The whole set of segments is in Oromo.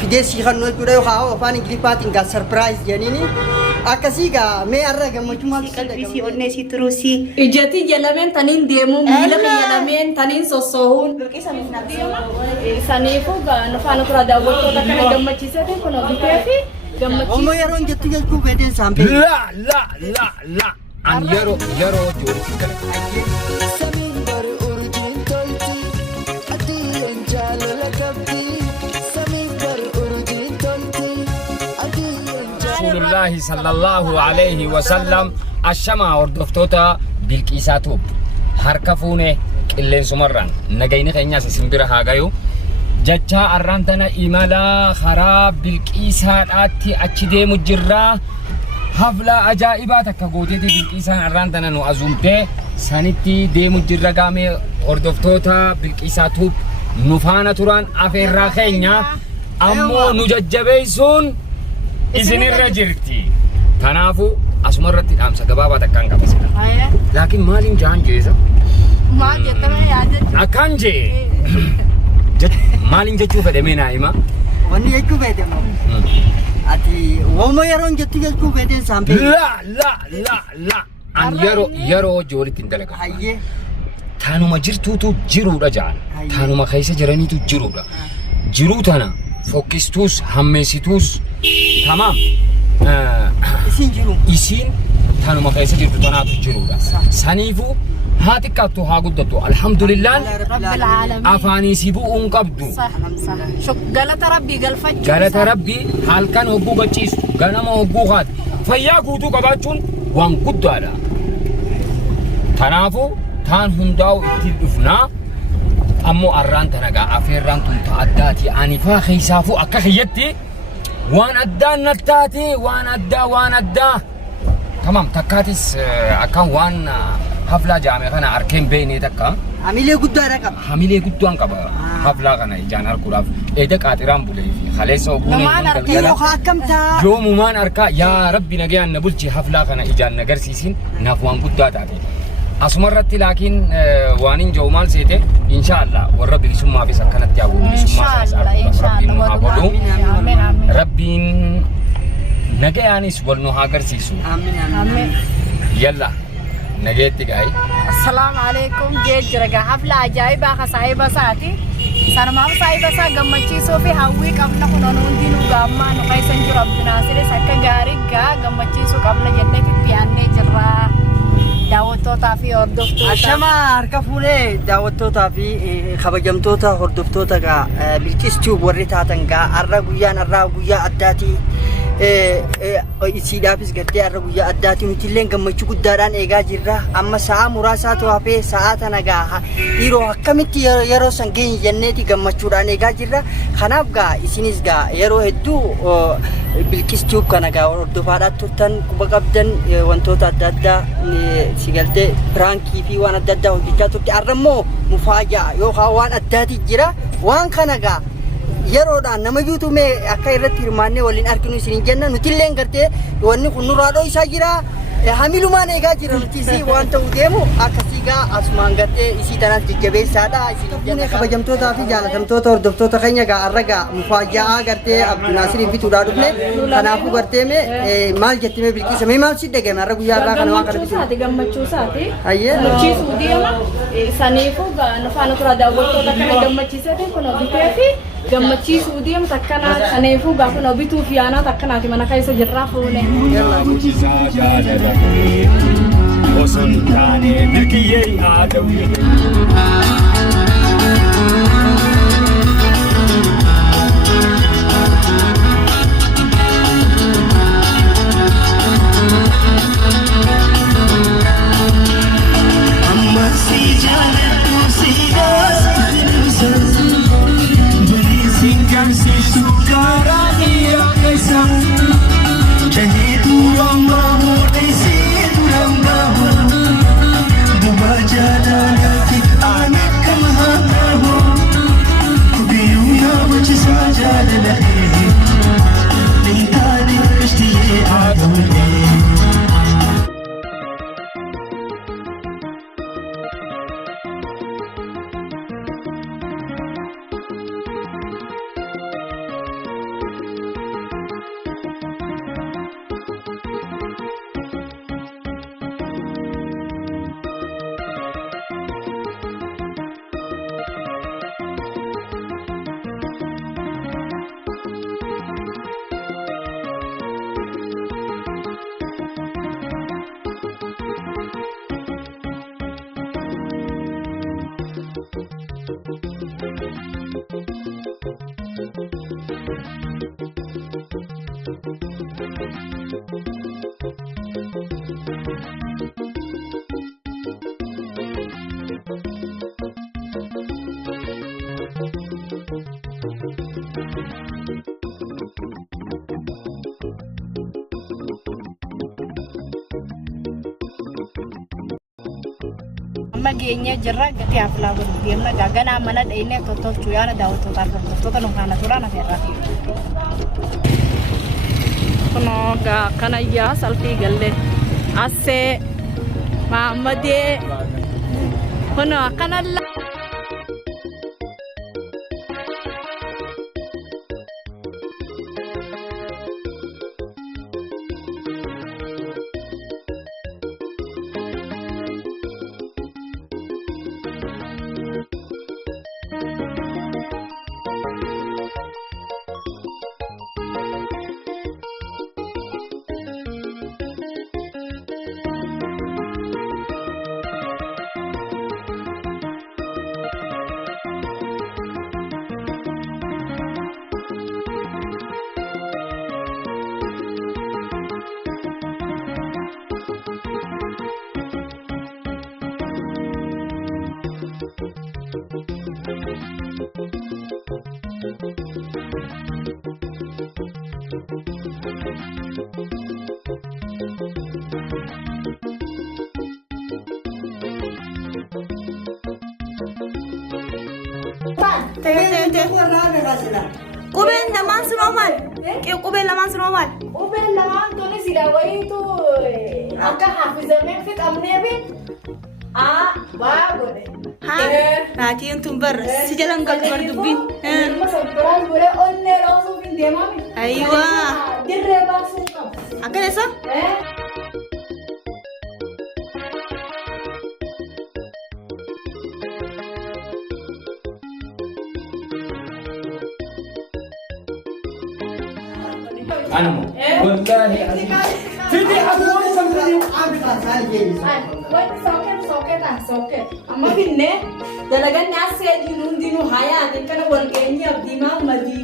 fideessi kan nuyi kudha yookaan afaan Ingiliffaatiin gaa sarpiraayiz jedhaniini akkasii gaa mee har'a gammachuu maal qalbii onnee si turuusi. Ijati jalameen taniin deemuun miila jalameen taniin sossoohuun. Saniifuu nufaan tura daawwattoota kana gammachiisate kun bitee fi gammachiisa. Omoo yeroo jettu jechuu beekteen saamtee. La. An yeroo joorti kana. Rasulullahi sallallahu alaihi wasallam ashama hordoftoota bilqiisaa tuub harka fuune qilleensumarraan nagayni keenyaas isin bira haa gayu jecha arraan tana imala karaa bilqiisaadhaatti achi deemu jirraa hafla ajaa'ibaa takka gooteeti bilqiisaan arraan tana nu azumtee sanitti deemu jirra gaamee hordoftoota bilqiisaa tuub nu faana turan afeerraa keenya ammoo nu jajjabeessuun isinirra jirti. Kanaafu asumarratti dhaamsa gabaabaa takkaan qabasina. Laakiin maaliin jaan jeesa? Maal jettame yaadde? Akkaan jee. Maaliin jechuu fedhamee naa hima? Wanni jechuu beekamu. Ati omoo yeroo jettu jechuu beekteen saamtee. La. An yeroo joolitti hin dalagaa. Hayyee. Taanuma jirtuutu jiruudha jaan. Taanuma keessa jiraniitu jiruudha. Jiruu tana fokkistuus hammeessituus tamam. Isin jiru. Isin taanuma keessa jirtu tanaatu jiruudha. Saniifuu haa xiqqaattu haa guddattu alhamdulillah afaanii si bu'uun qabdu. Galata rabbii galfachuun. Galata rabbii halkan hogguu gachiisu ganama hogguu haati fayyaa guutuu qabaachuun waan guddaadha. Kanaafuu taan hundaa'u itti dhufnaa ammoo arraan tanagaa afeerraan tun ta'addaati anifaa keessaafuu akka kiyyatti waan addaan nattaati waan addaa tamam takkaatis akkaan waan haflaa jaame kana arkeen beeknee takka hamilee guddaadha qaba. Hamilee guddaan qaba haflaa kana ijaan arguudhaaf eeda qaaxiraan bulee fi haleessa oguun yoomumaan arkaa yaa rabbi nagayaan na bulchi haflaa kana ijaan nagarsiisin naaf waan guddaa taate. Asumarratti laakiin waan hin jiru maal seete inshaallah warra bilisummaafis akkanatti haa godhu rabbiin nu haa godhu rabbiin nagayaanis wal nu haa agarsiisu yalla nageetti gaayi. Assalamu alaikum jira gaa hafla ajaa'ibaa ka saahiba isaati. Sanumaaf saahiba isaa gammachiisuu fi hawwii qabna kunuun hundi nu gaammaa nu keessan jiru Abdinaasiris akka gaarii gaa gammachiisuu qabna jennee yaannee jirra. Daawwattootaa fi hordoftoota. Ashama harka fuunee daawwattootaa fi kabajamtoota hordoftoota gaa bilqistuu warri taatan gaa har'a guyyaa addaati. Isiidhaafis gartee har'a guyyaa addaati nutillee gammachuu guddaadhaan eegaa jirra. Amma sa'a muraasaa hafee sa'a tana gaa dhiiroo akkamitti yeroo san geenye jenneeti gammachuudhaan eegaa jirra. Kanaaf gaa isinis gaa yeroo hedduu bilqistuu kana gaa hordofaadhaa turtan quba qabdan wantoota adda addaa si galtee piraankii fi waan adda addaa hojjechaa turte har'a immoo mufaajaa yookaan waan addaati jira waan kana gaa yeroodhaan nama yuutumee akka irratti hirmaannee waliin arginu isin jenna nutillee gartee wanni kun nurraadhoo isaa jira hamilumaan eegaa jira nuti waan ta'u deemu akkasii gaa asumaan gartee isii tanaas jajjabeessaadha isin jenna kabajamtootaa fi jaalatamtoota hordoftoota keenya gaa har'a gaa mufaajaa gartee Abdinaasiriin bituudhaa dhufne kanaafuu gartee maal jettee bilqiisa maal si dhagahame har'a guyyaa irraa kana waan kana bitu gammachuusaati gammachiisuu deema saniifuu nufaan tura daawwattoota kana gammachiisate kun bitee fi gammachiisuu deemta akkana kanaafuu gaafa bituuf yaanaa akkanaati mana keessa jirraa fuune. Osoo hin taane milkiyyee haadawii. Magenya jirra gati aflaa godhu deemna ganaa mana dhayinee tottolchuu yaana daawwattootaaf hordoftoota dunkaana turan afeerraa. Kunoo kanayyaa salphii galle assee Mahammadee kunoo akkanalla. Kuben lamaan sunomal. Kuben lamaan sunomal. Kuben lamaan tole sila wayitu akka hafizamee fixamnee bin waa godhe. Naati yuntuun barra si jalan galbar dubbin. Ilma sabbiraas godhe onnee dhoosuu fin deemame. Aywa. Dirree baasuu qabu. Akkana isa? أنا والله Fidi aduh sampai Afrika saya jadi. Wanti soket. Amma binne dalagan naasee dinu hayaati kana wal geenye abdiimaa madi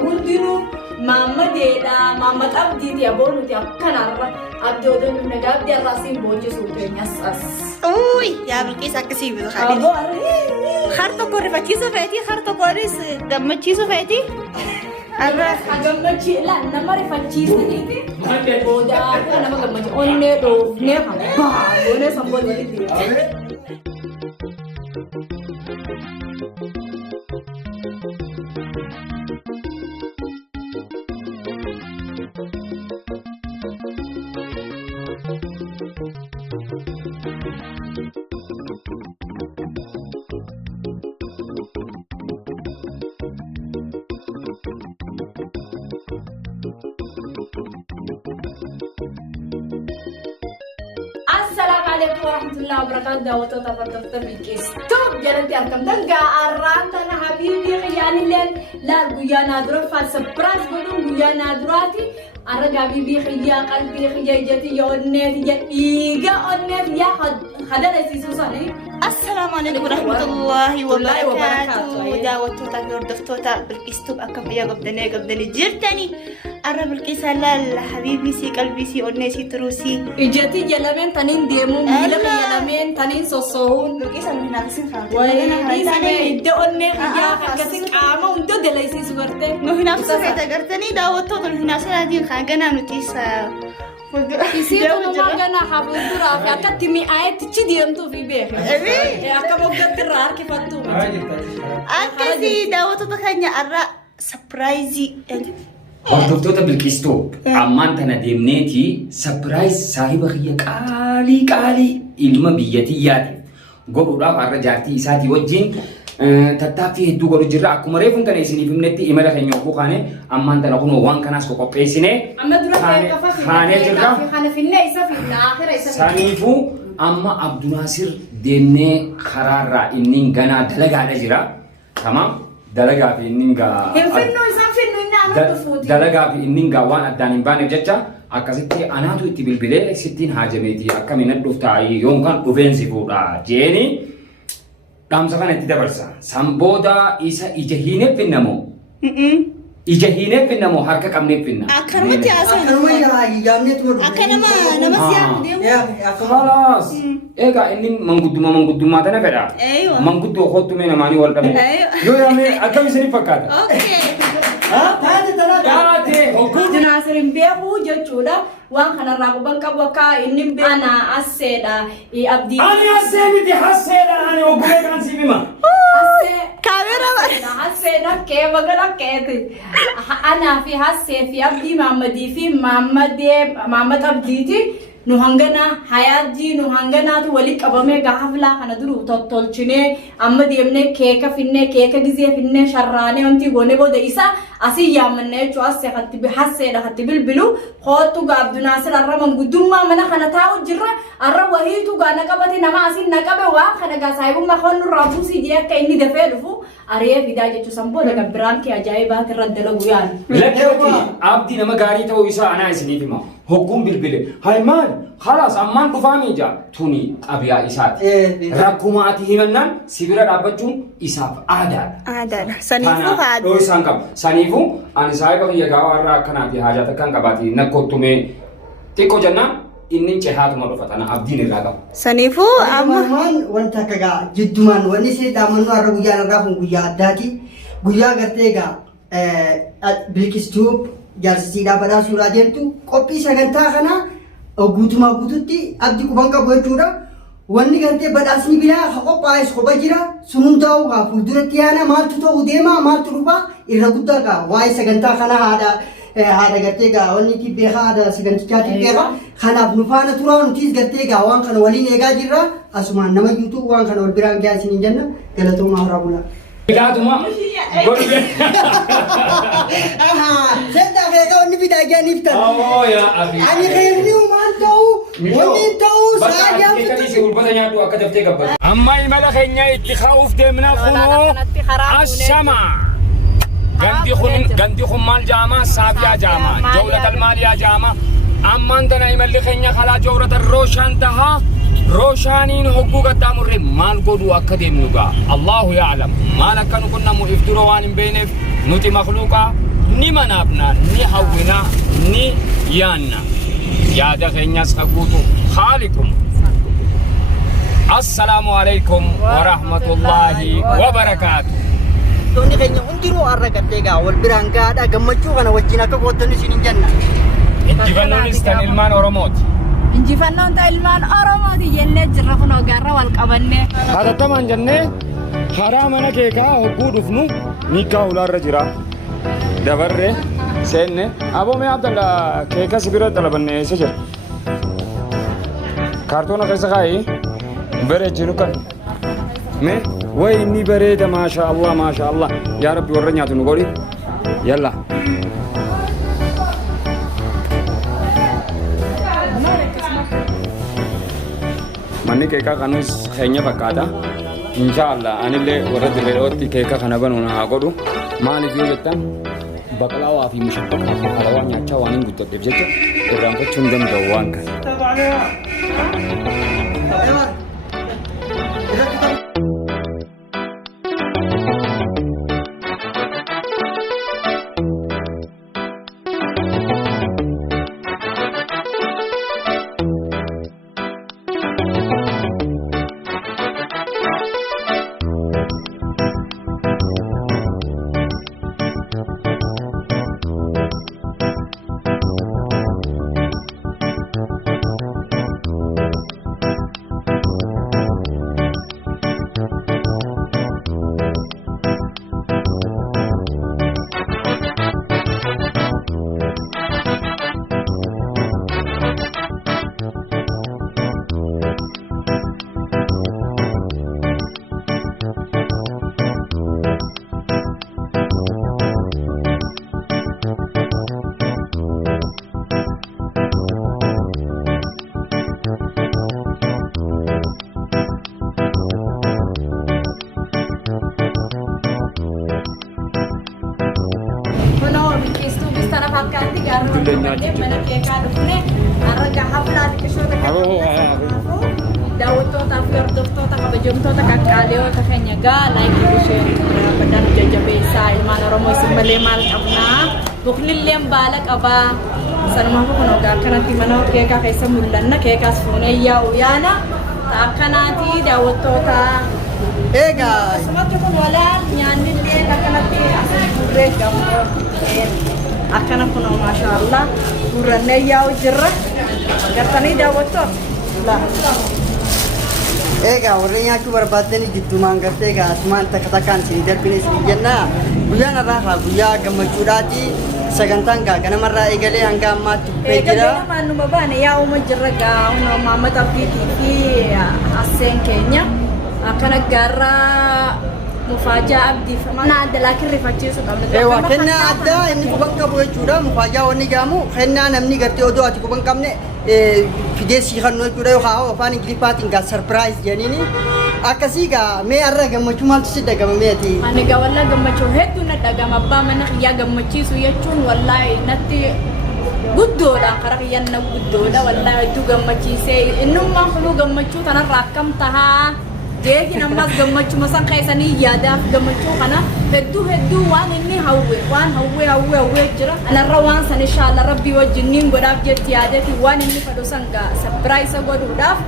hundinu maammadeedha maamma qabdiiti aboonuti akkanarra abdoodan nagaa abdii arraasiin boochisuu keenyas as. Uy, yaa bilqiis akkasii bitu Aboo har tokko rifachiisuu feeti har tokkonis gammachiisuu feeti. arra gammachi la nama rifachiisaniiti booda nama gammachi onnee dhoofnee habbaa goonee samboon walitti Assalamualaikum warahmatullahi wabarakatuh. Dawato tafatta bikis. Tuh jalan tiarkam dangga arran tanah habibi khiyani len la guya nadro fa surprise bodum guya nadroti arra habibi khiya qalbi khiya jati yonnet ya iga onnet ya hadara sisusani. Assalamualaikum warahmatullahi wabarakatuh. Daawwattoota fi hordoftoota bilqistuuf akkam fayyaa qabdanii jirtanii arra bilqisa laal habiibisii qalbiisii onneesii turuusii Ijati jalameen tanin deemuun miila fayyadameen tanin sossoohuun bilqisa nuyi naafsin Dhiisame iddoo onnee xiyyaa akkasii qaama hunda dalaysiisu gartee. nuyi naafsin feeta agartanii daawwattoota nuyi naafsinaatiin kan ganaa nutis Isii kunumaa ganaa hafuuduraa fi akkatti mi'aayetti chi deemtuu fi beeku. Akka moggatti irraa harkifattuu miti. akkasii daawwattoota keenya arra sapiraayizii hordoftoota bilqistuu ammaan tana deemneeti sapiraayis saahiba kiyya qaalii ilma biyyatiyyaatiif godhuudhaaf har'a jaartii isaatii wajjin tattaaffii hedduu godhu jirra. Akkuma reefuun tana isiniif himnetti imala keenya oguu kaane ammaan tana kunoo waan kanaas qopheessine Amma dura ta'e qofa kaanee jirra. Kana finnee isa finna akira isa finna. Saniifuu amma Abdunaasir deemnee karaarraa inni ganaa dalagaadha jira. Tamam dalagaa fi inni Hin finnu isaan finnu inni amma dhufuuti. dalagaa fi inni waan addaan hin baaneef jecha akkasitti anaatu itti bilbilee sittiin haajameeti akkamiin dhuftaa yookaan dhufeensi fuudha jeeni dhaamsa kana itti dabarsa. Sanbooda isa ija hiinee finnamoo. Ija hiinee finnamoo harka qabnee finna. Akkanumatti haasa'u. Akkanuma yaamneetu madhu. Akka nama siyaamu deemu. Khalaas. Egaa inni manguddummaa tana fedha. Eeyyo. Manguddoo kottumee namaanii wal dhabe. Yoo yaamne akkam isiniif fakkaata? Taate tanaa Taate hogguu. Naasirin beekuu jechuudha. Waan kanarraa quban qabu akka inni ana asseedha. Abdii. Ani assee miti hasseedha ani hoggumee kan siif hima. Kaamera Hassee dhaqqee baga dhaqqeeti. Anaa fi Hassee fi Abdii Maammadii fi Maammad Abdiiti. Nu hangana hayaajii nu hanganaatu walitti qabamee gaaflaa kana duru tottolchinee amma deemnee keeka finnee keeka gizee finnee sharraanee wanti goone booda isa asii yaamannee jechuun hasseedha hatti bilbilu hoottu gaabdu naasir arra manguddummaa mana kana taa'u jirra arra wahiitu gaa naqabati nama asiin naqabe waan kana gaa saayibummaa hoonnu raabusii jee akka inni dafee dhufu aree fidaa jechuun sanbooda gabbiraan kee ajaa'ibaati irra dalagu yaala. Lakkeetti abdii nama gaarii ta'uu isaa anaa isiniif hima. Hogguun bilbile haymaan khalaas ammaan dhufaa miija tuni qabiyaa isaati. Rakkuma ati himannaan sibira dhaabbachuun isaaf aadaadha. Aadaadha. Saniifuu haadha. Dhoo isaan qaba. Saniifuu ani saayiba biyya gaawaa irraa akkanaa fi haajaa takkaan qabaati nakkottumee xiqqoo jennaan inni cehaatuma dhufa tana abdiin irraa qaba. Saniifuu amma. wanta akka gaa jiddumaan wanni isee dhaamannoo har'a guyyaan irraa kun guyyaa addaati. Guyyaa gartee gaa Bilkistuub jaarsisiidhaa badhaasuudhaa deemtu qophii sagantaa kanaa guutumaa guututti abdii quban qabu jechuudha. Wanni gartee badhaasni biraa haa qophaa'es kopha jira sun hundaa'u haa fuulduratti yaana maaltu ta'u deema maaltu dhufa irra guddaa gaa waa'ee sagantaa kanaa haadha gartee gaa wanni itti beekaa haadha sagantichaatti beeka kanaaf nu faana turaa nutis gartee gaa waan kana waliin eegaa jirra asumaan nama jirutu waan kana wal biraan gahaa isiniin jenna galatoomaa horaa bulaa. Ilaatuma golbe. Sedda keeka wanni bitaa jaaniif ta'a. Yaa abi. Ani reefni maal ta'u wanni ta'u saa Bakka si ulbata nyaadhu akka daftee gabbatu. Amma imala keenya itti ka'uuf deemna kunoo ashama. Gandi kun maal jaama saafiyaa jaama jawlatal maaliyaa jaama. Ammaan tana imalli keenya kalaa jawrata rooshaan tahaa. Rooshaaniin hogguu gaddaamurre maal godhu akka deemnu gaa Allahu ya'lam maal akka nu qunnamu ifturo waan hin beekneef nuti makhluuqaa ni manaafna ni hawwina ni yaanna yaada keenyas haguutu haalikum assalaamu alaykum wa rahmatullaahi wa barakaatu. Tonni keenya hundinuu har'a gartee gaa wal biraan gaadha gammachuu kana wajjin akka gootan isin hin jenna. Injifannoonis tan ilmaan Oromooti. Injifannoon ta'a ilmaan Oromooti jennee jirra kun ogaarra wal qabannee. Hatattamaan jennee karaa mana keekaa hogguu dhufnu miikaa ulaarra jira. Dabarree seenne aboomee abdalla keeka sibira dalabanne eessa jira? Kaartoona keessa kaa'ee bareechinu kan. Mee wayi inni bareeda maasha Allah yaa rabbi warra nyaatu nu godhi yalla. Manni keekaa kanus keenya fakkaata. Inshaallah anillee warra dirreedhootti keeka kana banuun haa godhu. Maaliif yoo jettan baqlaawaa fi mushabbaqaa fi harawaa nyaachaa waan hin guddadheef jecha irraanfachuu hin danda'u waan kana. daawwattootaa fi hordoftoota kabajamtoota qaqqaaliyoota keenya gaa laayikii ishee badan jajjabeessaa ilmaan Oromoo isin malee maal qabnaa buknilleen baala qabaa sanumaaf kun ogaa akkanatti mana keekaa keessa mul'anna keekaas fuunee yaa'u yaana akkanaati daawwattoota egaa asumatti kun walaal nyaanni illee akkanatti asii gurree gamoo akkana kun maashaallah gurrannee yaa'u jirra gartanii daawwattoota egaa warri nyaachuu barbaadanii gidduumaan gartee egaa asumaan takka takkaan isin darbine isin jenna guyyaan irraa guyyaa gammachuudhaati sagantaan gaa ganamarraa eegalee hanga ammaatti bu'ee jira. Egaa naannuma baane yaa'uma jirra gaa hunoo Maamad Abdiitii fi Hasseen keenya akkana gaarraa Mufaajaa Abdii mana adda laakiin rifachiisu qabna. Eewwa kennaa addaa inni quban qabu jechuudha Mufaajaa wanni jaamu kennaa namni gartee odoo ati quban qabne fidee siifannoo jechuudha yookaan afaan Ingiliffaatiin gaa sarpiraayiz jedhaniini akkasii gaa mee har'a gammachuu maaltu si dhagamameeti? Ani gaa wallaa gammachuu hedduu na dhagama abbaa mana kiyyaa gammachiisu jechuun wallaahi natti guddoodha karaa kiyyaan na guddoodha wallaahi hedduu gammachiisee innummaan kuluu gammachuu tanarraa akkam tahaa jeetiin ammas gammachuma san keessanii yaadaaf gammachuu kana hedduu waan inni hawwee jira anarra waan san inshallah rabbii wajjiniin godhaaf jetti yaadeeti waan inni fedhu san gaa sapiraayisa godhuudhaaf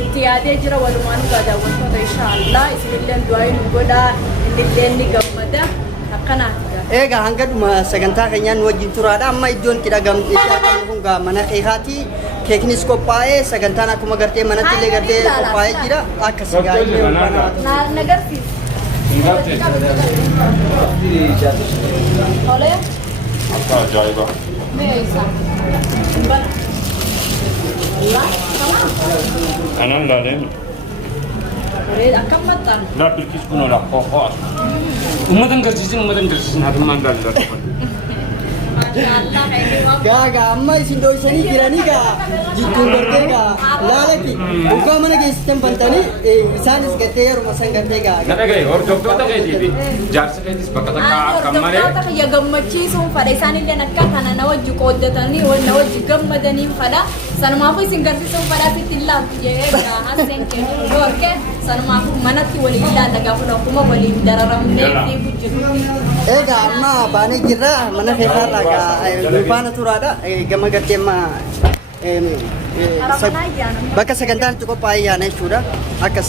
itti yaadee jira walumaan gaa daawwattoota inshallah isinillee du'aayi nu godhaa innillee ni gammada akkanaati. Egaa hanga dhuma sagantaa keenyaan nu wajjin turaadha amma iddoon itti dhagamtee kun gaa mana keekaati keeknis qophaa'ee sagantaan akkuma gartee manatti illee gartee qophaa'ee jira akkasii gaa illee nagarsiisa. Olee? Akka ajaa'iba. Meeshaa. Kanan laaleen. Akkam maxxan? Laa bilkis kun ola ho'aa. Ummatan garsiisin hatummaan laalaa. gaa amma isin dhoysanii jiranii gaa jidduun gartee gaa laalaki dhugaa mana geessisan bantanii isaanis gartee yeruma san gartee gaa. Nada ga'e hordoftoota keetii fi jaarsa keetis bakka takka akka malee. Hordoftoota kiyya gammachiisuun fadha isaanillee akka kana na wajji qooddatanii na wajji gammadanii fadha sanumaafuu isin garsiisuun fadha sitti ilaaltu jedhee Hasseen keenya doorkee sanumaafuu manatti waliin ilaalla gaafa akkuma waliin dararamnee fi jiru. Egaa amma baanee jirra mana keessaarraa gaa faana turaadha gama gartee amma bakka sagantaan itti qophaa'ee yaana jechuudha akkas.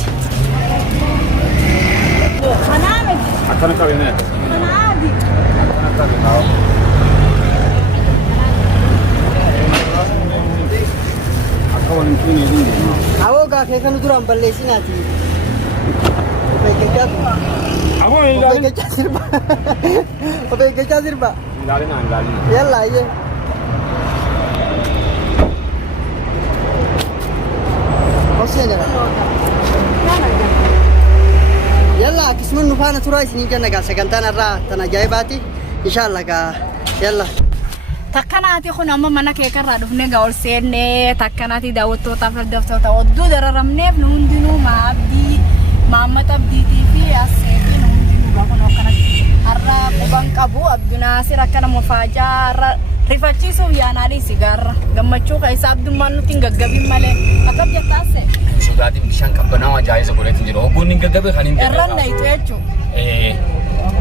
Akkana qabine. Akka waliin tuunee hin deemu. Awoo gaa keekanu duraan balleessinaati. Awoo hin ilaalin. Of eeggachaa sirba. Ilaalina. Yalla ayyee. Hoseen jira. Yalla akkasuma nu faana turaa isinii jenna gaa sagantaan irraa tan ajaa'ibaati. Inshaallah gaa yalla. Takkanaati kun amma mana keekarraa dhufnee gaa ol seennee takkanaati daawwattootaaf hordoftoota odduu dararamneef nu hundinuu Maamad Abdiitii fi Hasseen nu hundinuu gaa kun akkanatti har'a quban qabu Abdunaasir akkana Mufaajaa har'a rifachiisuuf yaanaalii sigaarra gammachuu keessa abdummaan nuti hin gaggabin malee akkam jetta Hasseen. Sodaatiin bishaan qabbanaa'aa ajaa'iba godheetiin jira hogguun hin gaggabe kan hin irra nayitu jechuudha.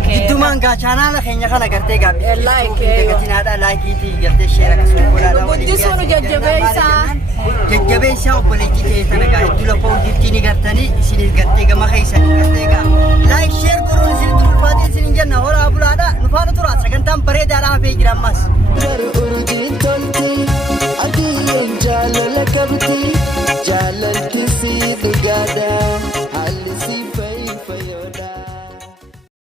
Gidduumaan gaa chaanaala keenya kana gartee gaa Like, gatinaadha laakiitii gartee sheera akkasuma godhaadha Guddisuu nu jajjabeessaa. jajjabeessaa obboleettii ta'e tana gaa iddoo lafa hojjetti ni gartanii isinis gartee gama keessan gartee gaa laayik sheer godhuun isinitti ulfaatee isinin jenna horaa bulaadha nu faana tura sagantaan bareedaadhaa hafee jira ammas.